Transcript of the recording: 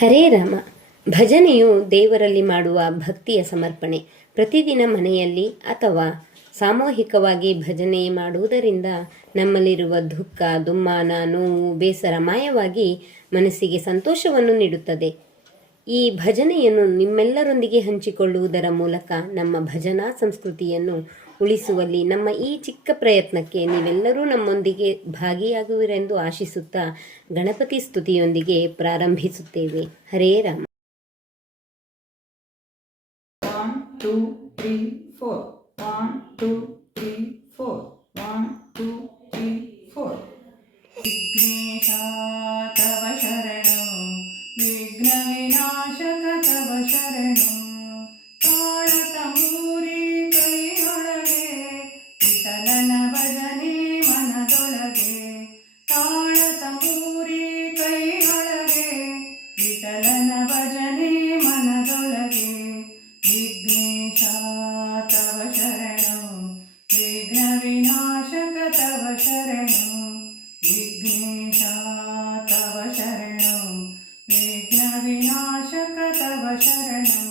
ಹರೇ ರಾಮ. ಭಜನೆಯು ದೇವರಲ್ಲಿ ಮಾಡುವ ಭಕ್ತಿಯ ಸಮರ್ಪಣೆ. ಪ್ರತಿದಿನ ಮನೆಯಲ್ಲಿ ಅಥವಾ ಸಾಮೂಹಿಕವಾಗಿ ಭಜನೆ ಮಾಡುವುದರಿಂದ ನಮ್ಮಲ್ಲಿರುವ ದುಃಖ, ದುಮ್ಮಾನ, ನೋವು, ಬೇಸರ ಮಾಯವಾಗಿ ಮನಸ್ಸಿಗೆ ಸಂತೋಷವನ್ನು ನೀಡುತ್ತದೆ. ಈ ಭಜನೆಯನ್ನು ನಿಮ್ಮೆಲ್ಲರೊಂದಿಗೆ ಹಂಚಿಕೊಳ್ಳುವುದರ ಮೂಲಕ ನಮ್ಮ ಭಜನಾ ಸಂಸ್ಕೃತಿಯನ್ನು ಉಳಿಸುವಲ್ಲಿ ನಮ್ಮ ಈ ಚಿಕ್ಕ ಪ್ರಯತ್ನಕ್ಕೆ ನೀವೆಲ್ಲರೂ ನಮ್ಮೊಂದಿಗೆ ಭಾಗಿಯಾಗುವಿರೆಂದು ಆಶಿಸುತ್ತಾ ಗಣಪತಿ ಸ್ತುತಿಯೊಂದಿಗೆ ಪ್ರಾರಂಭಿಸುತ್ತೇವೆ ಹರೇ Rama One, two, three, four. One, two, three, four. ವಿಠಲನ ಭಜನೆ ಮನದೊಳಗೆ ತಾಳ ತಂಬೂರಿ ಕೈಯೊಳಗೆ ವಿಠಲನ ಭಜನೆ ಮನದೊಳಗೆ ವಿಘ್ನೇಶ ತವ ಶರಣು ವಿಘ್ನ ವಿನಾಶಕ ತವ ಶರಣು ವಿಘ್ನೇಶ ತವ ಶರಣು ವಿಘ್ನ ವಿನಾಶಕ ತವ ಶರಣು